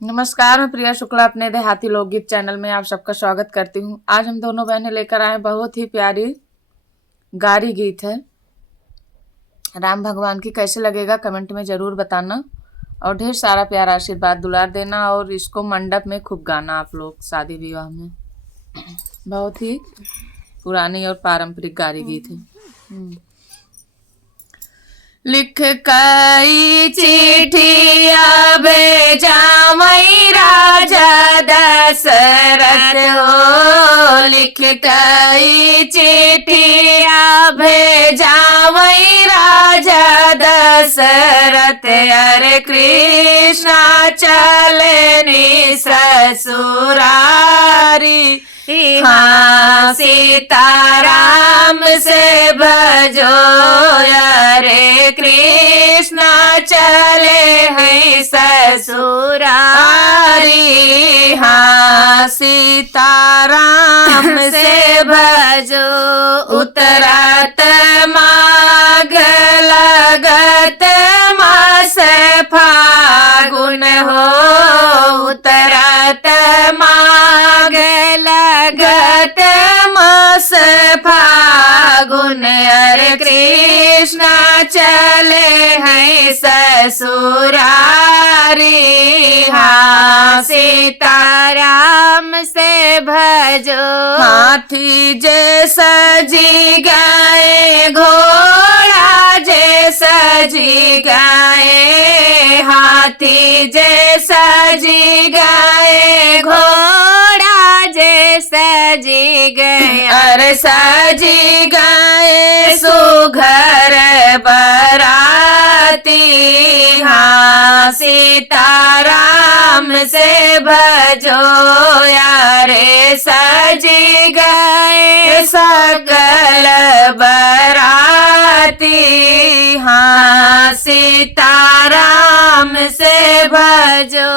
नमस्कार, मैं प्रिया शुक्ला अपने देहाती लोकगीत चैनल में आप सबका स्वागत करती हूँ। आज हम दोनों बहनें लेकर आए बहुत ही प्यारी गारी गीत है राम भगवान की। कैसे लगेगा कमेंट में जरूर बताना और ढेर सारा प्यार आशीर्वाद दुलार देना और इसको मंडप में खूब गाना आप लोग शादी विवाह में। बहुत ही पुरानी और पारंपरिक गारी गीत है। लिख कई चिट्ठिया भेजा मई राजा दशरथ हो। लिख कई चिट्ठिया भेजा मई राजा दशरथ। अरे कृष्णा चलनी ससुरारी। हाँ सीताराम से भजो। अरे कृष्णा चले हैं ससुरारी। हाँ सीताराम से भजो। उतरत माघ लगत मास फागुन हो। उतरत माघ लगत मास फागुन। अरे कृष्णा चले हैं ससुरारी। हाँ सीताराम से भजो। हाथी जैसा जी गाए घोड़ा जैसा जी गाए। हाथी जैसा जी गाए घोड़ा जैसा जी गए। अरे सजी गए सुघर बराती। हाँ सीताराम से भजो। यारे सजी गए सकल बराती। हाँ सीताराम से भजो।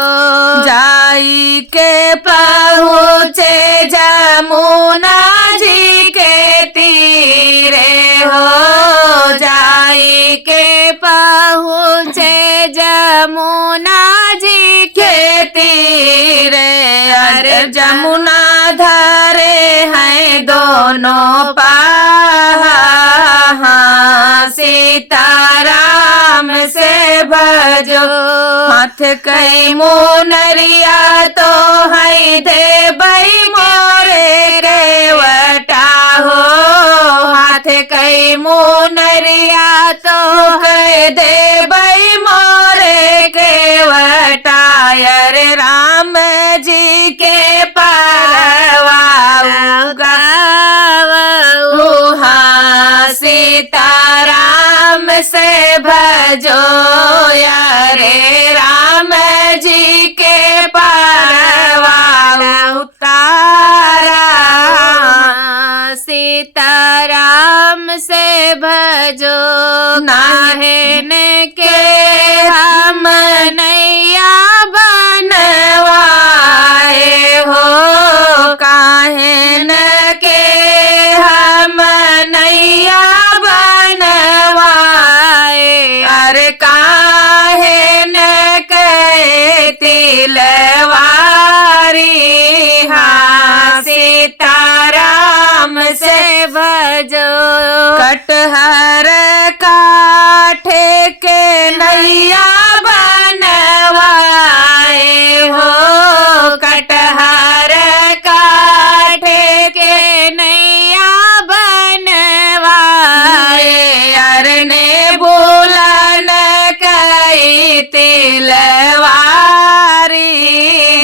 जाई के पहुँचे जमुना जी के तीरे हो। जाई के पहुँचे जमुना जी के तीरे। अरे जमुना धारे हैं दोनों पहा। सीताराम से भजो। हाथ कई मुनरिया तो है दे बई मोरे रेवटा हो। हाथ कई मुनरिया तो कह दे बई मोरे केवटा। अरे राम जी के परवा गावो। हाँ सीताराम से भजो। यारे राम जी के परवा उतारा। सीताराम से भजो। नाहन के हम नैया बनवाए हो। काहन के हम नैया बनवाए। अरे काहन के तिलवारी। हाँ सीताराम से भजो। कटहर काठे के नैया बनवाए हो। कटहर काठे के नैया बनवाए। अरने बुलन कई तिलवारी।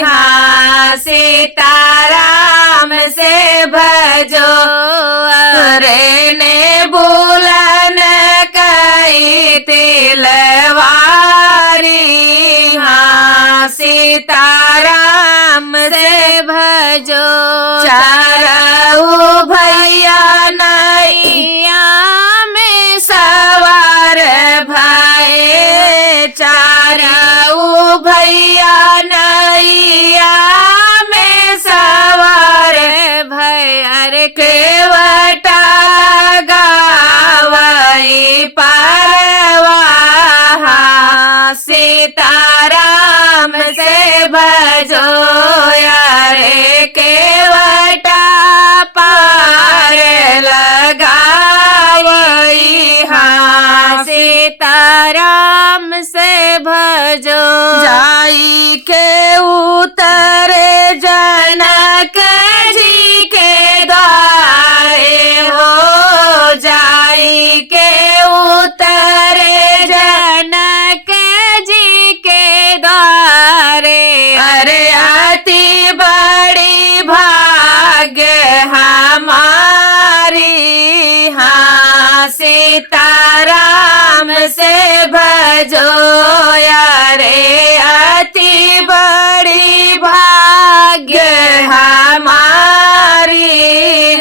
हाँ सीताराम से भजो। अरे ने बुलन कई तिलवारी। हाँ सीताराम से भजो। चारऊ भैया नैया में सवार भाई। चारऊ भैया नैया में सवार भाई। अरे केवटा गावई परवा। सीताराम से भजो यारे केवटा पार लगावई हाँ सीताराम से भजो जाई के उतरे जनक जी के द्वारे हो जाई के उतरे जनक जी के द्वारे अरे अति बड़ी भाग्य हमारी हाँ सीताराम से भजो यारे अति बड़ी भाग्य हमारी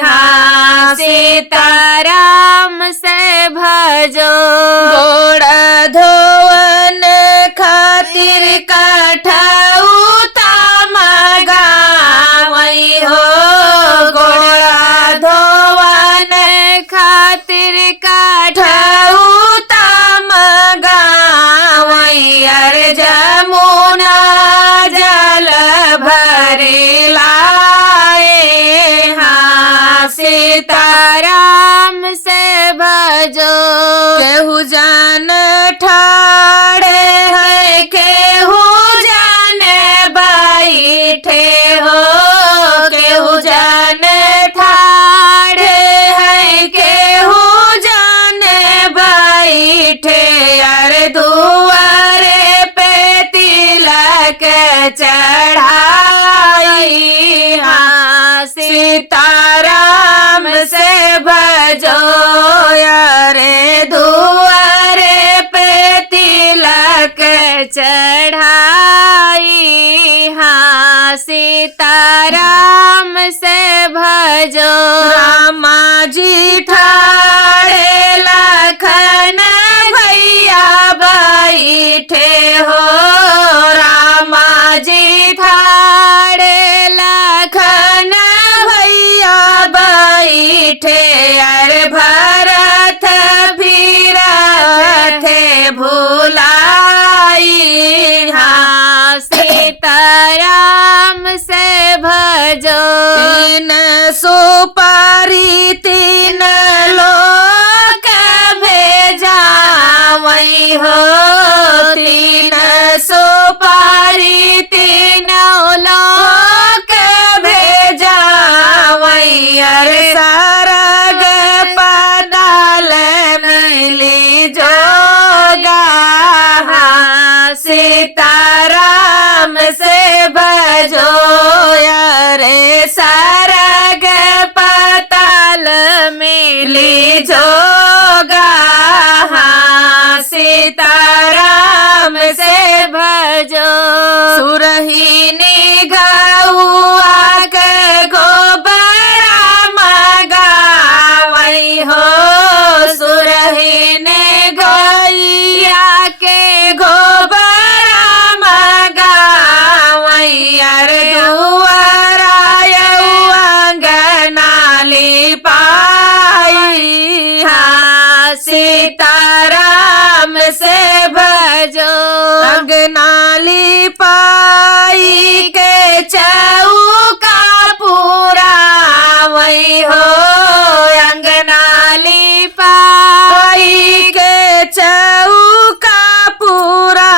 हाँ सीताराम से भजो गोड़ धोवन खातिर कठौता मगावई हो गोड़ धोवन खातिर कठौता मगावई अरे जमुना जल भरी लाए हाँ सीताराम से भजो केहू जान ठाड़े है केहू जान बैठे हो केहू जान ठाड़े है केहू जान बैठे अरे दुआरे पे तिलक चढ़ाई हाँ सीताराम से भजो यारे दुआरे पे तिलक चढ़ाई हाँ सीताराम से भजो रामा जी ठाड़े लखन भैया बैठे हो रामा जी ठाड़े लखन भैया बैठे अरे भरत भीरथ भुलाई हाँ सीताराम से भजो तीन सुपारी तीन लोक भेजावई हो तीन सुपारी तीनों लोक भेजावई अरे सरग पदाल मिली जोगा हाँ सीताराम से भजो यारे सरग पताल मिली जोगा हाँ सीताराम से भजो सुरहीनी गौआ के गोबरा मगावई हो सुरहीनी गैया के गोबरा मगावई अरे दुआरा अंगनाली पाई हाँ सीताराम से भजो अंगनाली पाई के चौका पूरा वही हो अंगनाली पाई के चौका पूरा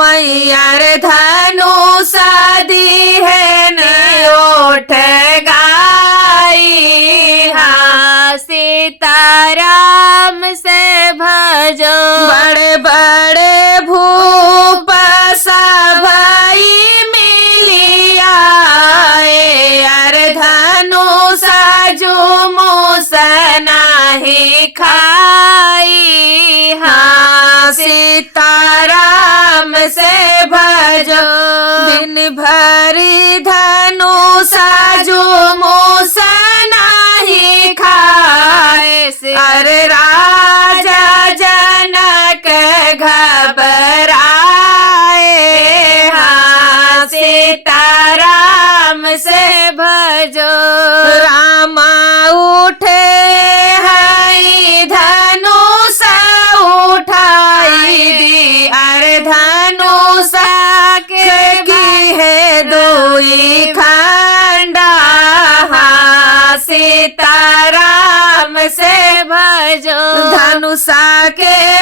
वही अरे धनु शादी है ने ओठ गाई हाँ सीताराम से भजो बड़े बड़े भूप सभाई मिली आए अरे धनु साजू मुसना ही खाई हाँ सीताराम से भजो दिन भरी धनु साजू मुसना ही खाए अरे राजा जनक घबराए हाँ सीताराम से भजो रामा उठे हई धनुष उठाई दी अरे धनुष के दुई खंडा सीताराम से भजो धनुषा के